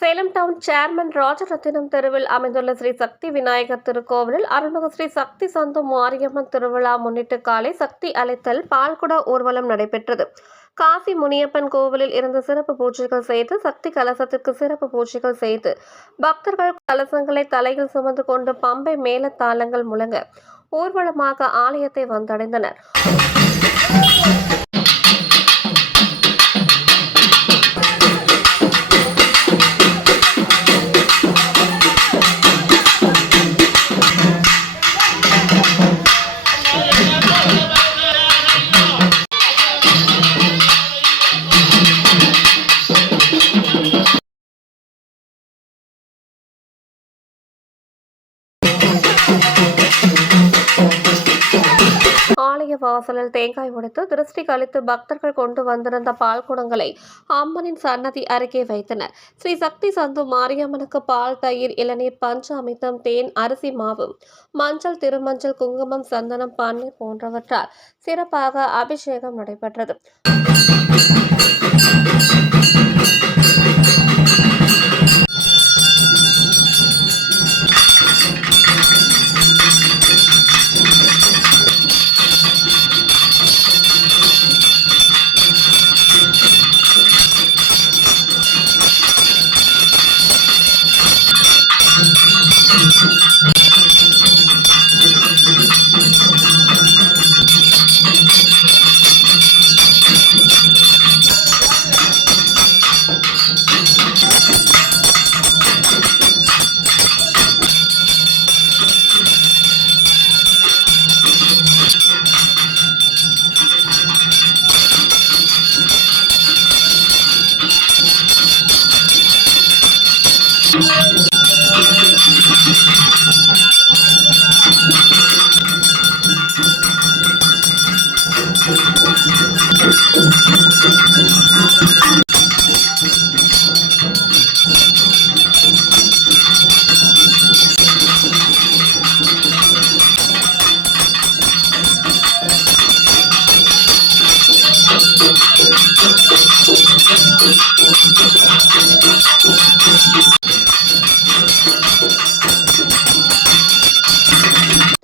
Salem down chairman Rajarathinam தெருவில் அமைந்துள்ள ஸ்ரீ சக்தி விநாயகர் திருக்கோவிலில் அருள்மிகு ஸ்ரீ சக்தி சந்து மாரியம்மன் திருவிழா முன்னிட்டு காலை சக்தி அழைத்தல் பால்குட ஊர்வலம் நடைபெற்றது. காசி முனியப்பன் கோவிலில் இருந்து சிறப்பு பூஜைகள் செய்து சக்தி கலசத்திற்கு சிறப்பு பூஜைகள் செய்து பக்தர்கள் கலசங்களை தலையில் சுமந்து கொண்டு பம்பை மேளதாளங்கள் முழங்க ஊர்வலமாக ஆலயத்தை வந்தடைந்தனர். ஆலய வாசலில் தேங்காய் உடைத்து திருஷ்டி கழித்து பக்தர்கள் கொண்டு வந்திருந்த பால் குடங்களை அம்மனின் சன்னதி அருகே வைத்தனர். ஸ்ரீ சக்தி சந்து மாரியம்மனுக்கு பால், தயிர், இளநீர், பஞ்சாமிர்தம், தேன், அரிசி மாவு, மஞ்சள், திருமஞ்சள், குங்குமம், சந்தனம், பன்னீர் போன்றவற்றால் சிறப்பாக அபிஷேகம் நடைபெற்றது.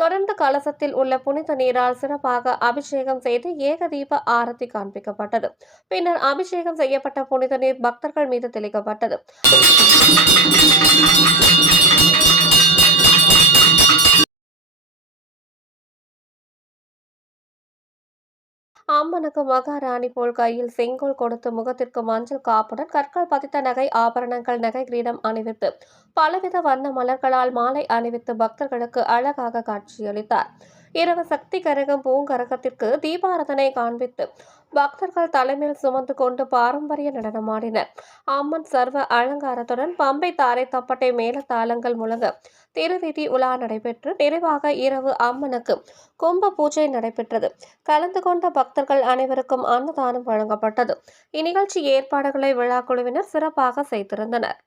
தொடர்ந்து கலசத்தில் உள்ள புனித நீரால் சிறப்பாக அபிஷேகம் செய்து ஏகதீப ஆரத்தி காண்பிக்கப்பட்டது. பின்னர் அபிஷேகம் செய்யப்பட்ட புனித நீர் பக்தர்கள் மீது தெளிக்கப்பட்டது. அம்மனுக்கு மகாராணி போல் கையில் செங்கோல் கொடுத்து முகத்திற்கு மஞ்சள் காப்புடன் கற்கள் பதித்த நகை ஆபரணங்கள், நகை கிரீடம் அணிவித்து பலவித வண்ண மலர்களால் மாலை அணிவித்து பக்தர்களுக்கு அழகாக காட்சியளித்தார். இரவு சக்தி கரகம் பூங்கரகத்திற்கு தீபாரதனை காண்பித்து பக்தர்கள் தலைமையில் சுமந்து கொண்டு பாரம்பரிய நடனமாடினர். அம்மன் சர்வ அலங்காரத்துடன் பம்பை, தாரை, தப்பட்டை மேளதாளங்கள் முழங்க திருவீதி உலா நடைபெற்று நிறைவாக இரவு அம்மனுக்கு கும்ப பூஜை நடைபெற்றது. கலந்து கொண்ட பக்தர்கள் அனைவருக்கும் அன்னதானம் வழங்கப்பட்டது. இந்நிகழ்ச்சி ஏற்பாடுகளை விழா குழுவினர் சிறப்பாக செய்திருந்தனர்.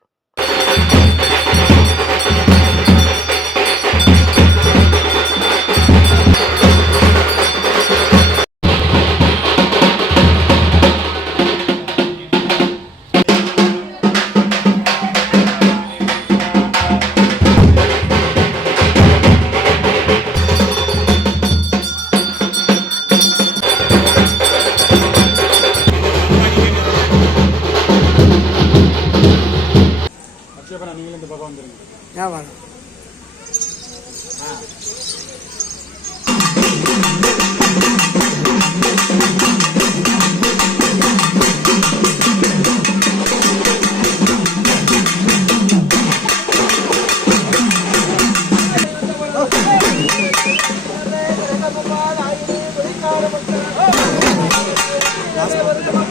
நீங்களும் இந்த பக்கம் வந்துருங்க. Gracias.